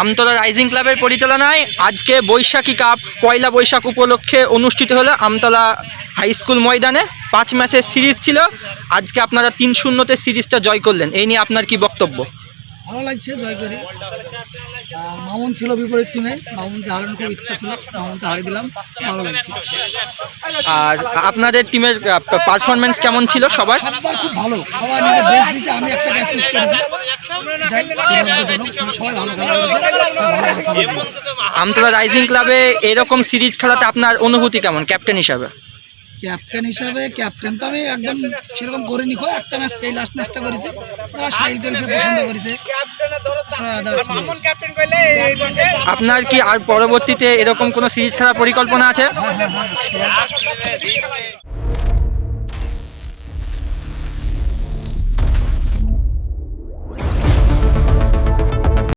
Amtala rising ক্লাবের পরিচালনায় আজকে বৈশাখী কাপ পয়লা বৈশাখ উপলক্ষে অনুষ্ঠিত হলো আমতলা হাই স্কুল ময়দানে। 5 ম্যাচের সিরিজ ছিল, আজকে আপনারা 3-0-তে সিরিজটা জয় করলেন। এই নিয়ে আপনার কি বক্তব্য? ভালো লাগছে জয় করে। মামুন ছিল বিপরীত টিমে, মামুনকে হারানোর খুব ইচ্ছা ছিল, মামুনকে হারিয়ে দিলাম, ভালো লাগছে। আর আপনাদের টিমের পারফরমেন্স কেমন ছিল সবার? সবার খুব ভালো, সবাই নিজের বেস্ট দিয়েছে। আমি একটা ক্যাচ মিস করেছি, সবাই ভালো খেলা করেছে। আমতলা রাইজিং ক্লাবে এরকম সিরিজ খেলাতে আপনার অনুভূতি কেমন ক্যাপ্টেন হিসাবে? ক্যাপ্টেন হিসাবে ক্যাপ্টেন তো আমি একদম সেরকম করিনি, একটা ম্যাচ এই লাস্ট ম্যাচটা করেছি, তারা সাইল করেছে, পছন্দ করেছে। আপনার কি আর পরবর্তীতে এরকম কোনো সিরিজ খেলার পরিকল্পনা আছে? হ্যাঁ।